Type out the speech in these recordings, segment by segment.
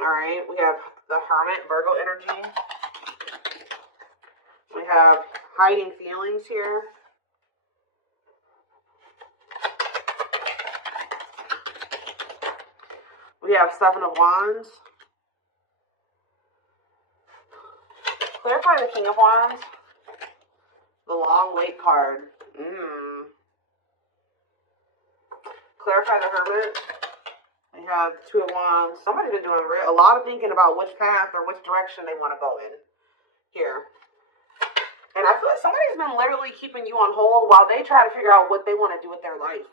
All right, we have the Hermit, Virgo energy. We have hiding feelings here. We have Seven of Wands. Clarify the King of Wands. The Long Wait card. Clarify the Hermit. We have the Two of Wands. Somebody's been doing a lot of thinking about which path or which direction they want to go in here. And I feel like somebody's been literally keeping you on hold while they try to figure out what they want to do with their life.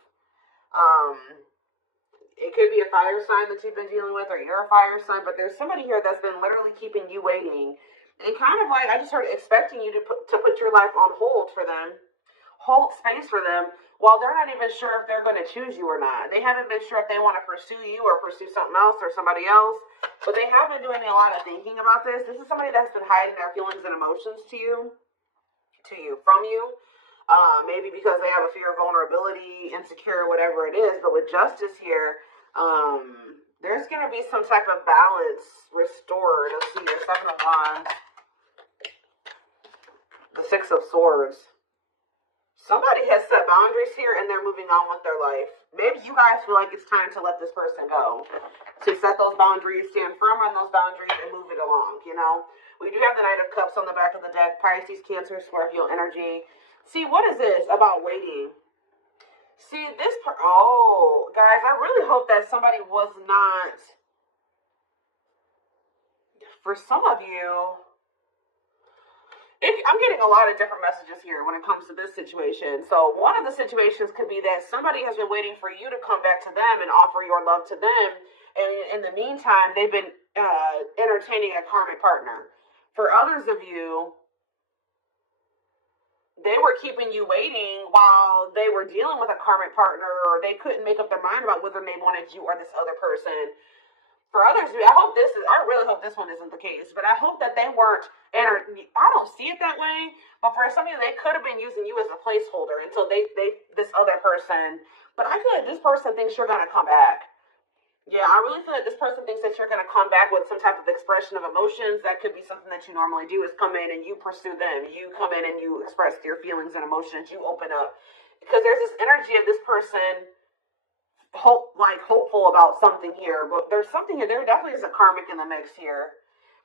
It could be a fire sign that you've been dealing with, or you're a fire sign, but there's somebody here that's been literally keeping you waiting. And kind of like, I just started expecting you to put your life on hold for them, hold space for them, while they're not even sure if they're going to choose you or not. They haven't been sure if they want to pursue you or pursue something else or somebody else, but they have been doing a lot of thinking about this. This is somebody that's been hiding their feelings and emotions from you. Maybe because they have a fear of vulnerability, insecure, whatever it is. But with Justice here, there's going to be some type of balance restored. Let's see, your Seven of Wands, the Six of Swords. Somebody has set boundaries here and they're moving on with their life. Maybe you guys feel like it's time to let this person go. To set those boundaries, stand firm on those boundaries, and move it along, you know? We do have the Knight of Cups on the back of the deck. Pisces, Cancer, Scorpio energy. See, what is this about waiting? See, oh, guys, I really hope that somebody was not, for some of you, I'm getting a lot of different messages here when it comes to this situation. So one of the situations could be that somebody has been waiting for you to come back to them and offer your love to them. And in the meantime, they've been entertaining a karmic partner. For others of you, they were keeping you waiting while they were dealing with a karmic partner, or they couldn't make up their mind about whether they wanted you or this other person. For others, I really hope this one isn't the case, but I hope that they weren't, I don't see it that way, but for some of you, they could have been using you as a placeholder until this other person, but I feel like this person thinks you're going to come back. Yeah, I really feel like this person thinks that you're going to come back with some type of expression of emotions. That could be something that you normally do, is come in and you pursue them. You come in and you express your feelings and emotions. You open up. Because there's this energy of this person hopeful about something here. But there's something here. There definitely is a karmic in the mix here.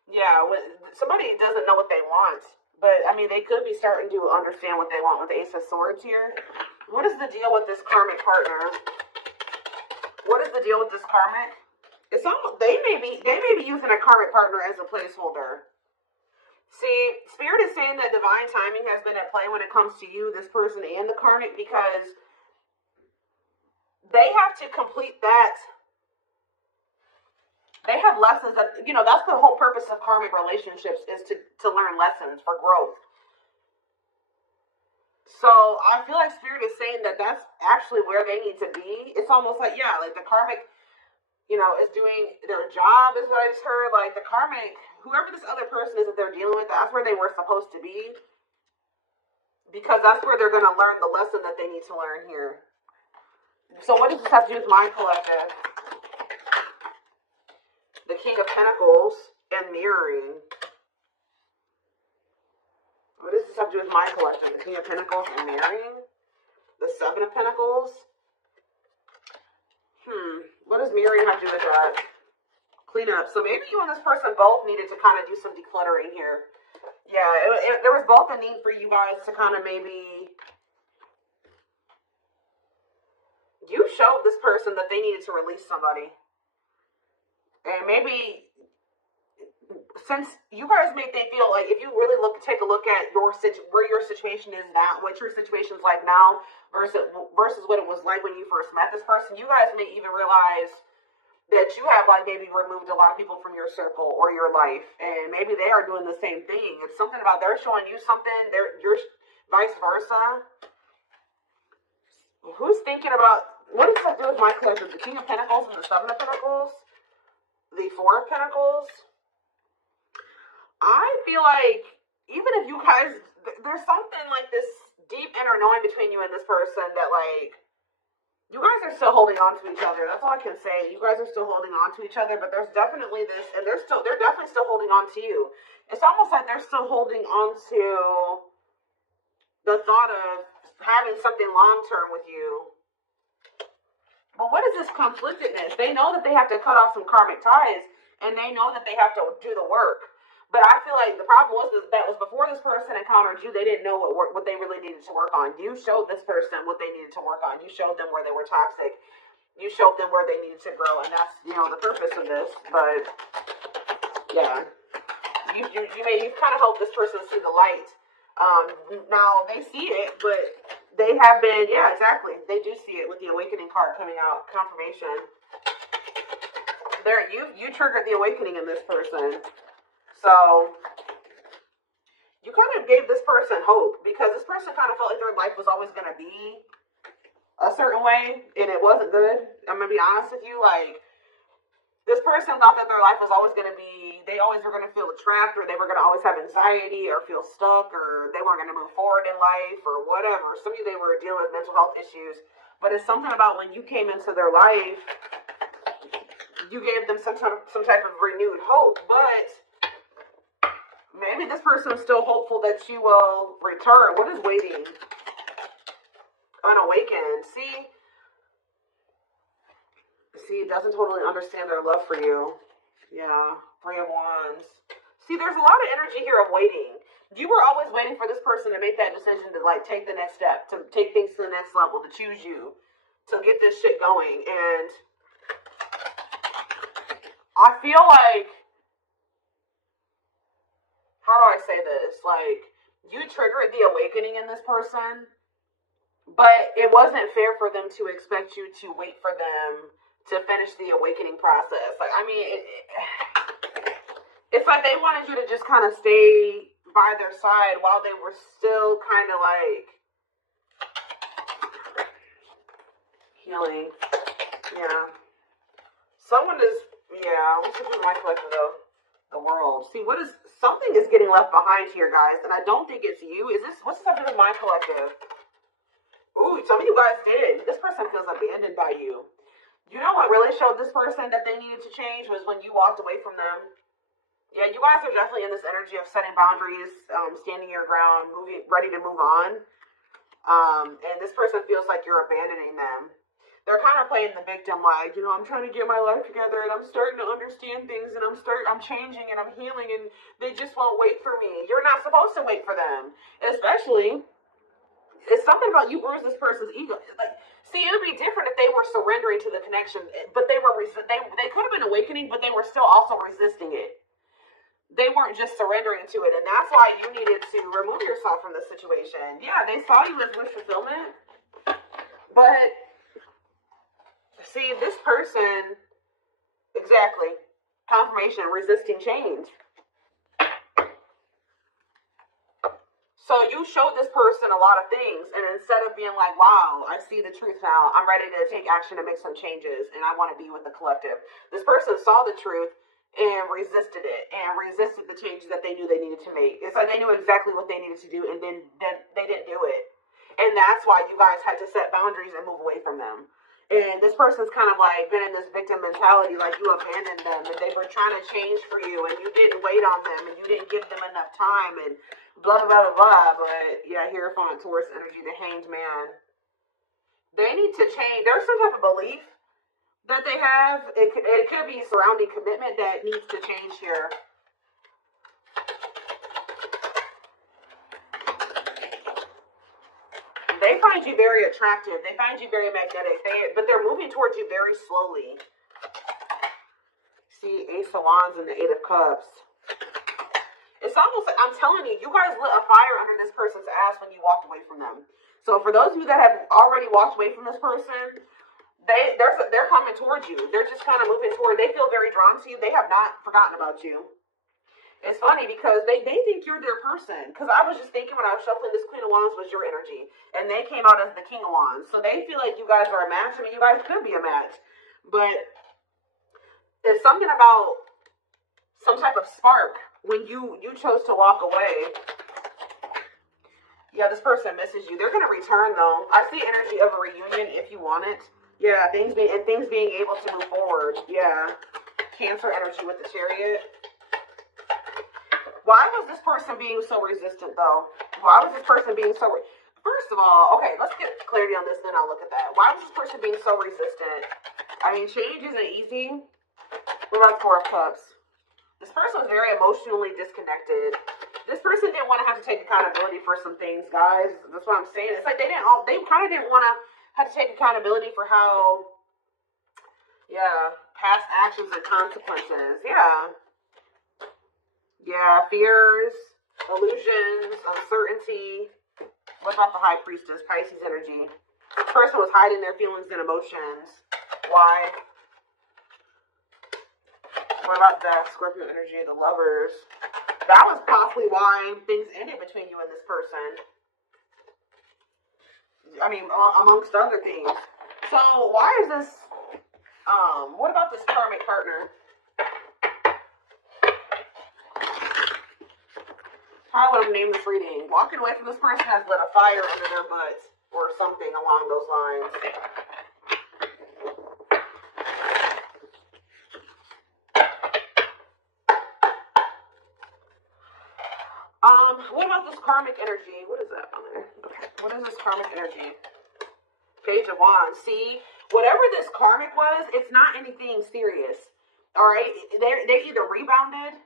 Yeah, somebody doesn't know what they want. But, I mean, they could be starting to understand what they want with the Ace of Swords here. What is the deal with this karmic partner? What is the deal with this karmic? It's almost, they may be using a karmic partner as a placeholder. See, Spirit is saying that divine timing has been at play when it comes to you, this person, and the karmic, because they have to complete that. They have lessons that, that's the whole purpose of karmic relationships, is to learn lessons for growth. So I feel like Spirit is saying that that's actually where they need to be. It's almost like, like the karmic, is doing their job, is what I just heard. Like the karmic, whoever this other person is that they're dealing with, that's where they were supposed to be. Because that's where they're going to learn the lesson that they need to learn here. So what does this have to do with my collective? The King of Pentacles and mirroring. What does this have to do with my collective? The King of Pentacles and mirroring? The Seven of Pentacles? What does mirroring have to do with that? Clean up. So maybe you and this person both needed to kind of do some decluttering here. Yeah, there was both a need for you guys to kind of maybe... You showed this person that they needed to release somebody. And maybe... Since you guys make they feel like, if you really take a look at where your situation is now, what your situation is like now versus what it was like when you first met this person, you guys may even realize that you have maybe removed a lot of people from your circle or your life, and maybe they are doing the same thing. It's something about they're showing you something, you're vice versa. Who's thinking about, what does that do with my collective? The King of Pentacles and the Seven of Pentacles? The Four of Pentacles? I feel like, even if you guys, there's something like this deep inner knowing between you and this person that You guys are still holding on to each other. That's all I can say. You guys are still holding on to each other, but there's definitely this, and they're definitely still holding on to you. It's almost like they're still holding on to the thought of having something long term with you. But what is this conflictedness? They know that they have to cut off some karmic ties, and they know that they have to do the work. But I feel like the problem was that was before this person encountered you, they didn't know what they really needed to work on. You showed this person what they needed to work on. You showed them where they were toxic. You showed them where they needed to grow, and that's, the purpose of this. But yeah, you've kind of helped this person see the light. Now they see it, but they have been, yeah, exactly. They do see it with the awakening card coming out, confirmation. There, you triggered the awakening in this person. So, you kind of gave this person hope, because this person kind of felt like their life was always going to be a certain way, and it wasn't good. I'm going to be honest with you, like, this person thought that their life was always going to be, they always were going to feel trapped, or they were going to always have anxiety, or feel stuck, or they weren't going to move forward in life, or whatever. Some of you, they were dealing with mental health issues, but it's something about when you came into their life, you gave them some type of renewed hope, but maybe this person is still hopeful that you will return. What is waiting? Unawakened. See, it doesn't totally understand their love for you. Yeah, Three of Wands. See, there's a lot of energy here of waiting. You were always waiting for this person to make that decision to, like, take the next step, to take things to the next level, to choose you, to get this shit going. And I feel like, how do I say this? Like, you triggered the awakening in this person, but it wasn't fair for them to expect you to wait for them to finish the awakening process. Like, I mean, it's like they wanted you to just kind of stay by their side while they were still kind of like healing. Yeah. Someone is, yeah, what's the my collective though? The world. See, something is getting left behind here, guys, and I don't think it's you. What's this up with my collective? Ooh, some of you guys did. This person feels abandoned by you. You know what really showed this person that they needed to change was when you walked away from them. Yeah, you guys are definitely in this energy of setting boundaries, standing your ground, ready to move on. And this person feels like you're abandoning them. They're kind of playing the victim, like, I'm trying to get my life together, and I'm starting to understand things, and I'm changing, and I'm healing, and they just won't wait for me. You're not supposed to wait for them. Especially, it's something about you bruised this person's ego. Like, see, it would be different if they were surrendering to the connection, but they could have been awakening, but they were still also resisting it. They weren't just surrendering to it, and that's why you needed to remove yourself from the situation. Yeah, they saw you as wish fulfillment, but see, this person, exactly, confirmation, resisting change. So you showed this person a lot of things, and instead of being like, wow, I see the truth now, I'm ready to take action and make some changes, and I want to be with the collective. This person saw the truth and resisted it, and resisted the changes that they knew they needed to make. It's like they knew exactly what they needed to do, and then they didn't do it. And that's why you guys had to set boundaries and move away from them. And this person's kind of like been in this victim mentality, like you abandoned them, and they were trying to change for you, and you didn't wait on them, and you didn't give them enough time, and blah, blah, blah, blah. But yeah, Hierophant, Taurus energy, the Hanged Man. They need to change. There's some type of belief that they have. It could be surrounding commitment that needs to change here. They find you very attractive. They find you very magnetic. But they're moving towards you very slowly. See, Ace of Wands and the Eight of Cups. It's almost like, I'm telling you, you guys lit a fire under this person's ass when you walked away from them. So for those of you that have already walked away from this person, they're coming towards you. They're just kind of moving toward. They feel very drawn to you. They have not forgotten about you. It's funny because they think you're their person. Because I was just thinking when I was shuffling, this Queen of Wands was your energy. And they came out as the King of Wands. So they feel like you guys are a match. I mean, you guys could be a match. But it's something about some type of spark when you chose to walk away. Yeah, this person misses you. They're going to return, though. I see energy of a reunion if you want it. Yeah, things being able to move forward. Yeah. Cancer energy with the Chariot. Why was this person being so resistant, though? Why was this person being so... First of all, okay, let's get clarity on this, then I'll look at that. Why was this person being so resistant? I mean, change isn't easy. What about Four of Cups? This person was very emotionally disconnected. This person didn't want to have to take accountability for some things, guys. That's what I'm saying. It's like they kind of didn't want to have to take accountability for how, yeah, past actions and consequences. Yeah. Yeah, fears, illusions, uncertainty. What about the High Priestess, Pisces energy? This person was hiding their feelings and emotions. Why? What about the Scorpio energy, the Lovers? That was possibly why things ended between you and this person. I mean, amongst other things. So, why is this, what about this karmic partner? How would I name this reading? Walking away from this person has lit a fire under their butt or something along those lines. What about this karmic energy? What is that on there? Okay. What is this karmic energy? Page of Wands. See, whatever this karmic was, it's not anything serious. All right? They either rebounded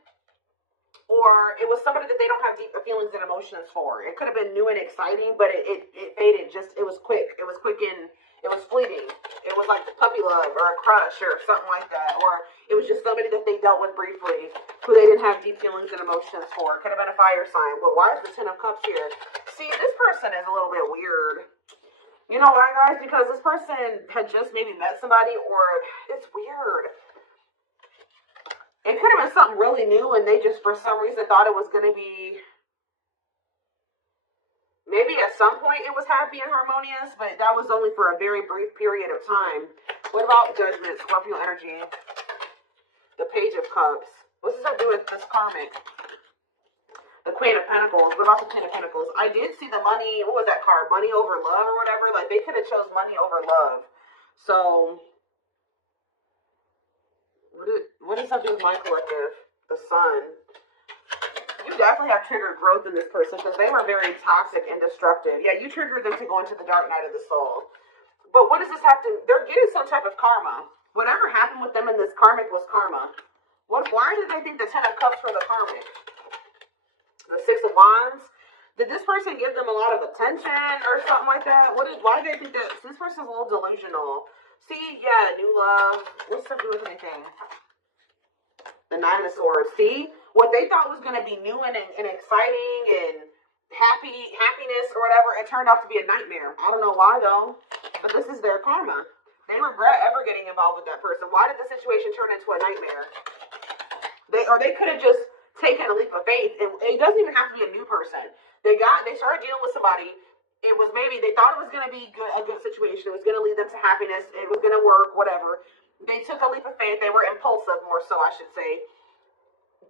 or it was somebody that they don't have deep feelings and emotions for. It could have been new and exciting, but it faded. It was quick. It was quick and it was fleeting. It was like puppy love or a crush or something like that. Or it was just somebody that they dealt with briefly who they didn't have deep feelings and emotions for. It could have been a fire sign. But why is the Ten of Cups here? See, this person is a little bit weird. You know why, guys? Because this person had just maybe met somebody, or it's weird. It could have been something really new, and they just, for some reason, thought it was going to be... Maybe at some point it was happy and harmonious, but that was only for a very brief period of time. What about Judgment, Scorpio energy? The Page of Cups. What does that do with this karmic? The Queen of Pentacles. What about the Queen of Pentacles? I did see the money. What was that card? Money over love or whatever. Like, they could have chose money over love. So... What does that do with my collective? The Sun. You definitely have triggered growth in this person because they were very toxic and destructive. Yeah, you triggered them to go into the dark night of the soul. But what does this have to... They're getting some type of karma. Whatever happened with them in this karmic was karma. Why did they think the Ten of Cups for the karmic? The Six of Wands? Did this person give them a lot of attention or something like that? Why do they think that... This person's a little delusional. See, yeah, new love. What's that do with anything? The Nine of Swords. See, what they thought was going to be new and exciting and happiness or whatever, it turned out to be a nightmare. I don't know why though, but this is their karma. They regret ever getting involved with that person. Why did the situation turn into a nightmare? They could have just taken a leap of faith. It doesn't even have to be a new person. They started dealing with somebody. It was maybe they thought it was going to be a good situation. It was going to lead them to happiness. It was going to work, whatever. They took a leap of faith. They were impulsive, more so, I should say.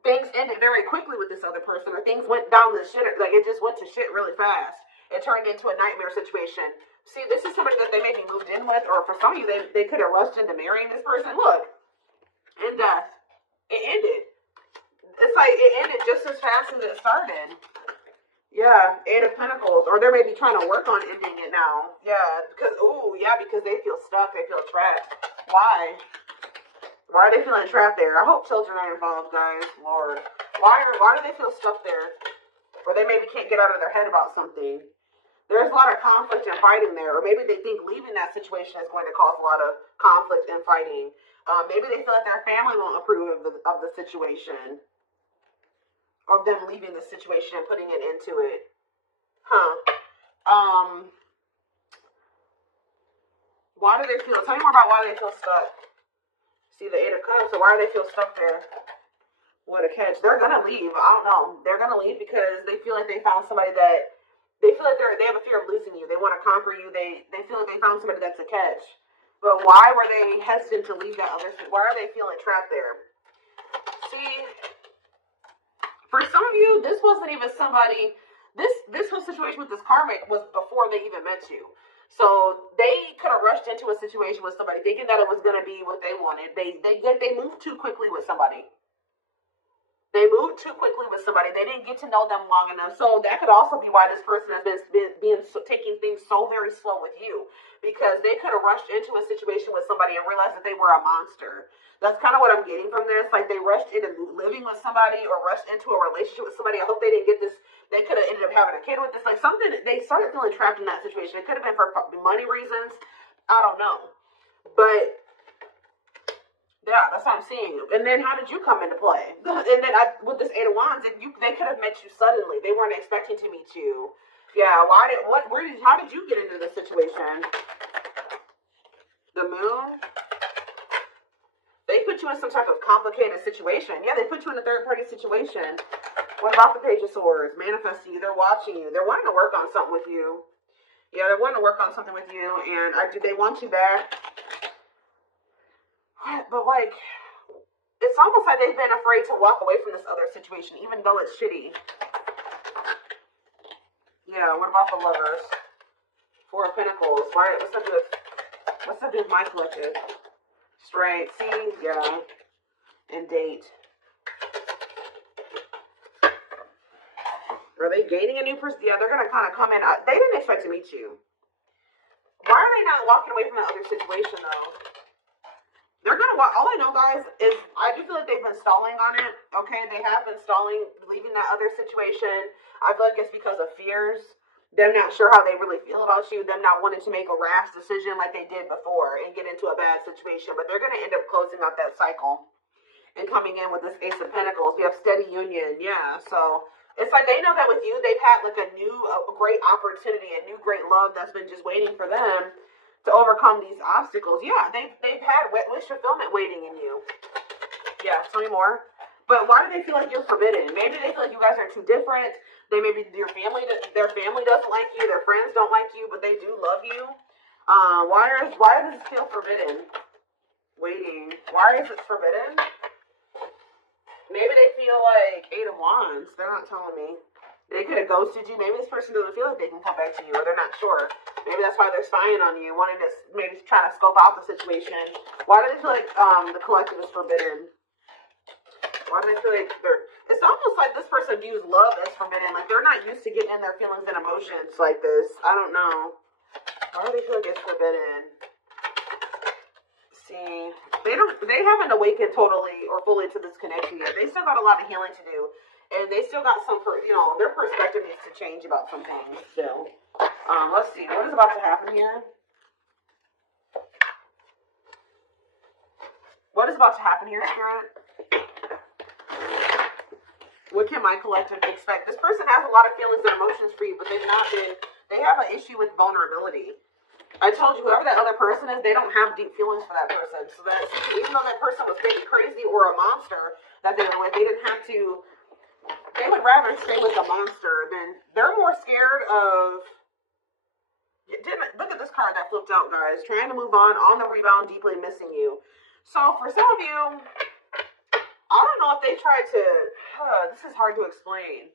Things ended very quickly with this other person, or things went down the shit. Like, it just went to shit really fast. It turned into a nightmare situation. See, this is somebody that they maybe moved in with, or for some of you, they could have rushed into marrying this person. Look, in death, it ended. It's like it ended just as fast as it started. Yeah, Eight of Pentacles. Or they're maybe trying to work on ending it now. Yeah, because they feel stuck. They feel trapped. Why? Why are they feeling trapped there? I hope children are involved, guys. Lord. Why do they feel stuck there? Or they maybe can't get out of their head about something. There's a lot of conflict and fighting there. Or maybe they think leaving that situation is going to cause a lot of conflict and fighting. Maybe they feel like their family won't approve of the situation. Or them leaving the situation and putting it into it. Why do they feel... Tell me more about why they feel stuck. See the Eight of Cups, so why do they feel stuck there? What a catch. They're going to leave. I don't know. They're going to leave because they feel like they found somebody that... They feel like they have a fear of losing you. They want to conquer you. They feel like they found somebody that's a catch. But why were they hesitant to leave that other... Why are they feeling trapped there? See... For some of you, this wasn't even somebody, this whole situation with this karmic was before they even met you. So they could have rushed into a situation with somebody thinking that it was going to be what they wanted. They moved too quickly with somebody. They moved too quickly with somebody. They didn't get to know them long enough. So that could also be why this person has been taking things so very slow with you, because they could have rushed into a situation with somebody and realized that they were a monster. That's kind of what I'm getting from this. Like, they rushed into living with somebody or rushed into a relationship with somebody. I hope they didn't get this. They could have ended up having a kid with this. Like, something, they started feeling trapped in that situation. It could have been for money reasons. I don't know. But yeah, that's what I'm seeing. And then how did you come into play? And then with this Eight of Wands, they could have met you suddenly. They weren't expecting to meet you. Yeah, how did you get into this situation? The Moon. They put you in some type of complicated situation. Yeah, they put you in a third-party situation. What about the Page of Swords? Manifesting you. They're watching you. They're wanting to work on something with you. Yeah, they're wanting to work on something with you, and they want you back. But, like, it's almost like they've been afraid to walk away from this other situation, even though it's shitty. Yeah, what about the Lovers? Four of Pentacles. What's that do with my collective? Straight. See? Yeah. And Date. Are they dating a new person? Yeah, they're going to kind of come in. They didn't expect to meet you. Why are they not walking away from that other situation, though? They're going to walk. All I know, guys, is I do feel like they've been stalling on it. Okay, they have been stalling, leaving that other situation. I feel like it's because of fears. Them not sure how they really feel about you. Them not wanting to make a rash decision like they did before and get into a bad situation. But they're going to end up closing out that cycle and coming in with this Ace of Pentacles. We have steady union. Yeah, so it's like they know that with you, they've had like a great opportunity, a new great love that's been just waiting for them to overcome these obstacles. Yeah, they've had wish fulfillment waiting in you. Yeah, tell me more. But why do they feel like you're forbidden? Maybe they feel like you guys are too different. Maybe their family doesn't like you. Their friends don't like you, but they do love you. Why does it feel forbidden? Waiting. Why is it forbidden? Maybe they feel like Eight of Wands. They're not telling me. They could have ghosted you. Maybe this person doesn't feel like they can come back to you, or they're not sure. Maybe that's why they're spying on you, wanting to maybe trying to scope out the situation. Why do they feel like the collective is forbidden? Why do they feel like it's almost like this person views love as forbidden. Like they're not used to getting in their feelings and emotions like this. I don't know. Why do they feel like it's forbidden? See, they haven't awakened totally or fully to this connection yet. They still got a lot of healing to do. And they still got their perspective needs to change about some things still. Let's see. What is about to happen here? What is about to happen here, Spirit? What can my collective expect? This person has a lot of feelings and emotions for you, but they have an issue with vulnerability. I told you, whoever that other person is, they don't have deep feelings for that person. So that even though that person was maybe crazy or a monster that they were with, they didn't have to. They would rather stay with the monster than they're more scared of. Look at this card that flipped out, guys. Trying to move on the rebound, deeply missing you. So for some of you, I don't know if they tried to. This is hard to explain.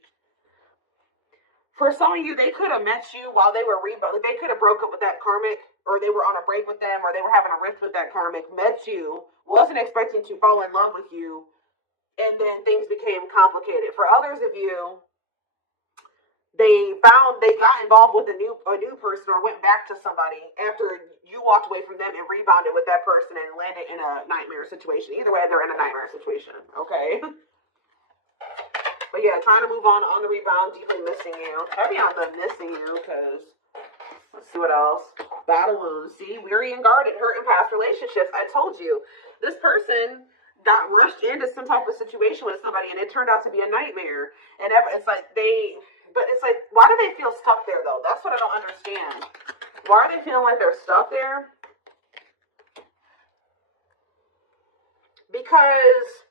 For some of you, they could have met you while they were rebound. They could have broke up with that karmic, or they were on a break with them, or they were having a rift with that karmic. Met you, wasn't expecting to fall in love with you. And then things became complicated. For others of you, they got involved with a new person or went back to somebody after you walked away from them and rebounded with that person and landed in a nightmare situation. Either way, they're in a nightmare situation. Okay. But yeah, trying to move on the rebound, deeply missing you. Heavy on the missing you, because let's see what else. Battle wounds. See, weary and guarded, hurt in past relationships. I told you, this person got rushed into some type of situation with somebody, and it turned out to be a nightmare. And it's like why do they feel stuck there, though? That's what I don't understand. Why are they feeling like they're stuck there? Because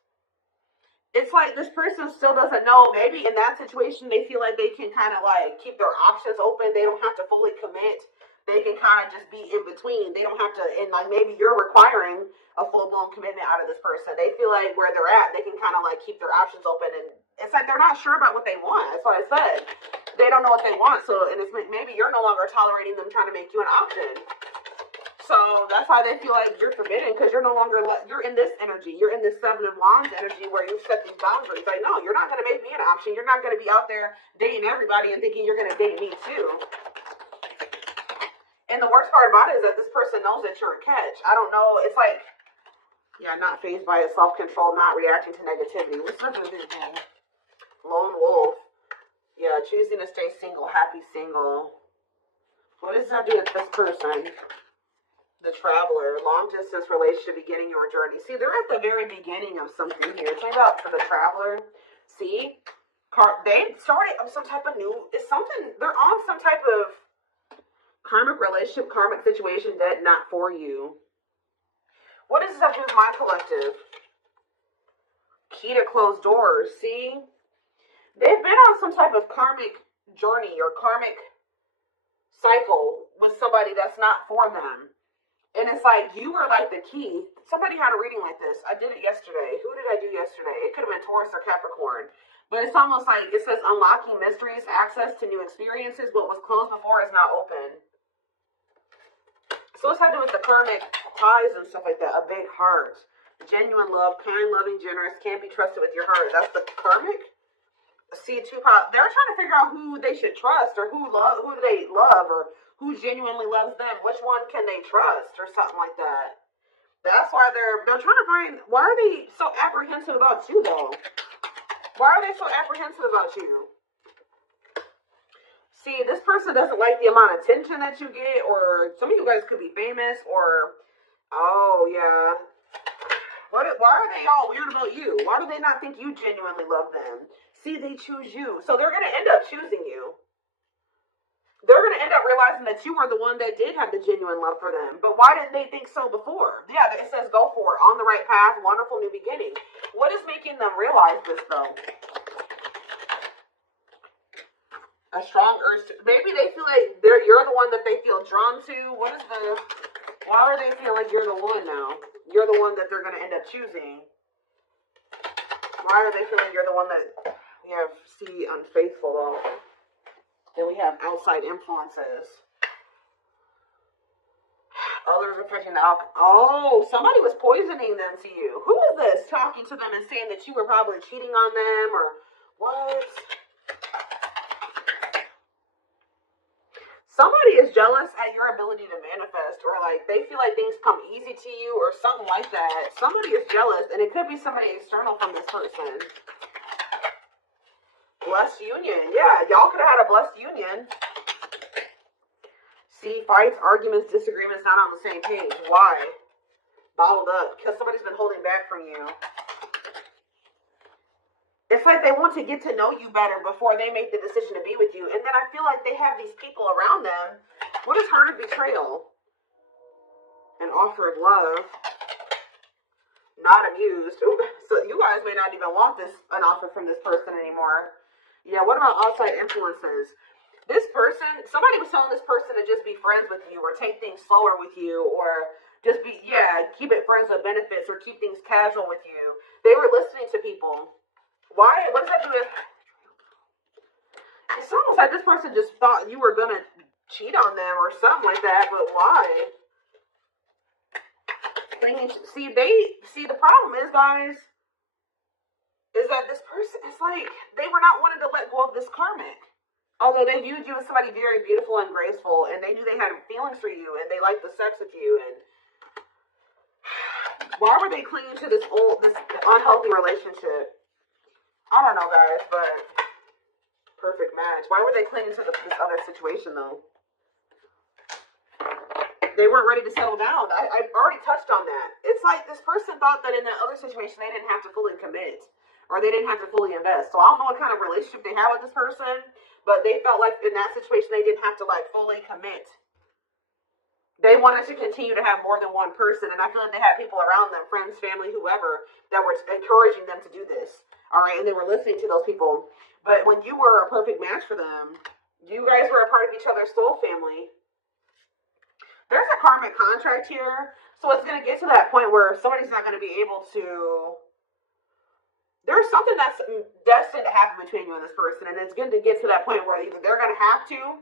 it's like this person still doesn't know. Maybe in that situation, they feel like they can kind of like keep their options open. They don't have to fully commit. They can kind of just be in between. They don't have to, and like maybe you're requiring a full-blown commitment out of this person. They feel like where they're at, they can kind of like keep their options open it's like they're not sure about what they want. That's what I said. They don't know what they want. So, and it's maybe you're no longer tolerating them trying to make you an option. So that's why they feel like you're forbidden, because you're no longer, you're in this energy. You're in this Seven of Wands energy where you set these boundaries. Like, no, you're not going to make me an option. You're not going to be out there dating everybody and thinking you're going to date me too. And the worst part about it is that this person knows that you're a catch. I don't know. It's like, yeah, not fazed by it, self-control, not reacting to negativity. What's up with this thing? Lone wolf. Yeah, choosing to stay single, happy single. What does that do with this person? The traveler, long distance relationship, beginning your journey. See, they're at the very beginning of something here. Check out for the traveler. See, they started some type of new. It's something. They're on some type of karmic relationship, karmic situation that not for you. What does this have to do with my collective? Key to closed doors. See, they've been on some type of karmic journey or karmic cycle with somebody that's not for them. And it's like, you were like the key. Somebody had a reading like this. I did it yesterday. Who did I do yesterday? It could have been Taurus or Capricorn. But it's almost like, it says unlocking mysteries, access to new experiences. What was closed before is now open. So it's had to do with the karmic ties and stuff like that. A big heart. Genuine love, kind, loving, generous, can't be trusted with your heart. That's the karmic. See, Tupac, they're trying to figure out who they should trust, or who do they love, or who genuinely loves them. Which one can they trust, or something like that. That's why they're trying to find. Why are they so apprehensive about you, though? Why are they so apprehensive about you? See, this person doesn't like the amount of attention that you get, or some of you guys could be famous, or oh yeah. Why are they all weird about you? Why do they not think you genuinely love them? See, they choose you. So they're going to end up choosing you. They're going to end up realizing that you were the one that did have the genuine love for them. But why didn't they think so before? Yeah, it says go for it. On the right path, wonderful new beginning. What is making them realize this, though? A strong urge to, maybe they feel like you're the one that they feel drawn to. Why do they feel like you're the one now? You're the one that they're going to end up choosing. Why do they feel like you're the one that we have unfaithful, though? Then we have outside influences. Others affecting the alcohol. Oh, somebody was poisoning them to you. Who is this talking to them and saying that you were probably cheating on them, or what? Somebody is jealous at your ability to manifest, or like they feel like things come easy to you, or something like that. Somebody is jealous, and it could be somebody external from this person. Blessed union. Yeah, y'all could have had a blessed union. See, fights, arguments, disagreements, not on the same page. Why? Bottled up. Because somebody's been holding back from you. It's like they want to get to know you better before they make the decision to be with you. And then I feel like they have these people around them. What is hurt of betrayal? An offer of love. Not amused. Ooh, so you guys may not even want an offer from this person anymore. Yeah, what about outside influences? This person, somebody was telling this person to just be friends with you, or take things slower with you, or just keep it friends with benefits, or keep things casual with you. They were listening to people. Why? What does that do with? It's almost like this person just thought you were gonna cheat on them or something like that, but why? See, the problem is, guys, is that this person, it's like they were not wanting to let go of this karmic. Although they viewed you as somebody very beautiful and graceful, and they knew they had feelings for you, and they liked the sex with you, and why were they clinging to this unhealthy relationship? I don't know, guys, but perfect match. Why were they clinging to this other situation, though? They weren't ready to settle down. I already touched on that. It's like this person thought that in that other situation they didn't have to fully commit, or they didn't have to fully invest. So I don't know what kind of relationship they have with this person, but they felt like in that situation they didn't have to fully commit. They wanted to continue to have more than one person, and I feel like they had people around them, friends, family, whoever, that were encouraging them to do this. All right, and they were listening to those people. But when you were a perfect match for them, you guys were a part of each other's soul family. There's a karmic contract here, so it's going to get to that point where somebody's not going to be able to. There there's something that's destined to happen between you and this person, and it's going to get to that point where either they're going to have to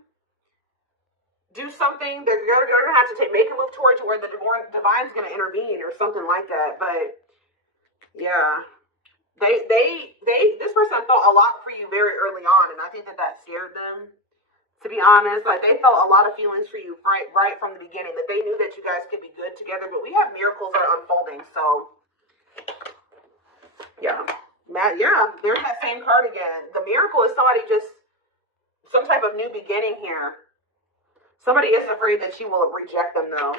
do something, they're going to have to make a move towards you, or the divine's going to intervene or something like that. But yeah, this person felt a lot for you very early on, and I think that scared them. To be honest, like, they felt a lot of feelings for you right from the beginning, that they knew that you guys could be good together. But we have miracles that are unfolding, so yeah. Yeah, there's that same card again. The miracle is somebody just, some type of new beginning here. Somebody is afraid that you will reject them, though.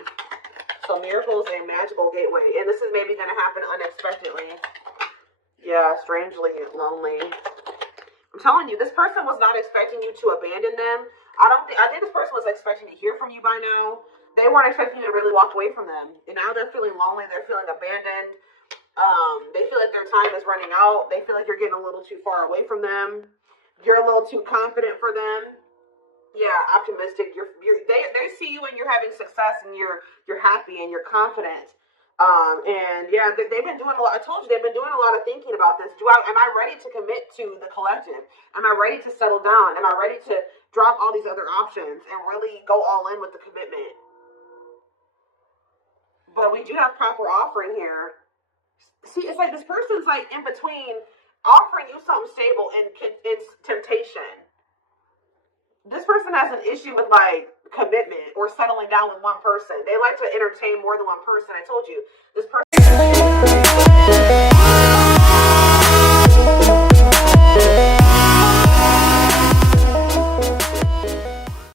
So miracles and magical gateway. And this is maybe going to happen unexpectedly. Yeah, strangely lonely. I'm telling you, this person was not expecting you to abandon them. I think this person was expecting to hear from you by now. They weren't expecting you to really walk away from them. And now they're feeling lonely. They're feeling abandoned. They feel like their time is running out. They feel like you're getting a little too far away from them. You're a little too confident for them. Yeah, optimistic. They see you and you're having success, and you're happy and you're confident. And yeah, they've been doing a lot. I told you, they've been doing a lot of thinking about this. Am I ready to commit to the collective? Am I ready to settle down? Am I ready to drop all these other options and really go all in with the commitment? But we do have proper offering here. See, it's like this person's like in between offering you something stable and it's temptation. This person has an issue with like commitment or settling down with one person. They like to entertain more than one person. I told you, this person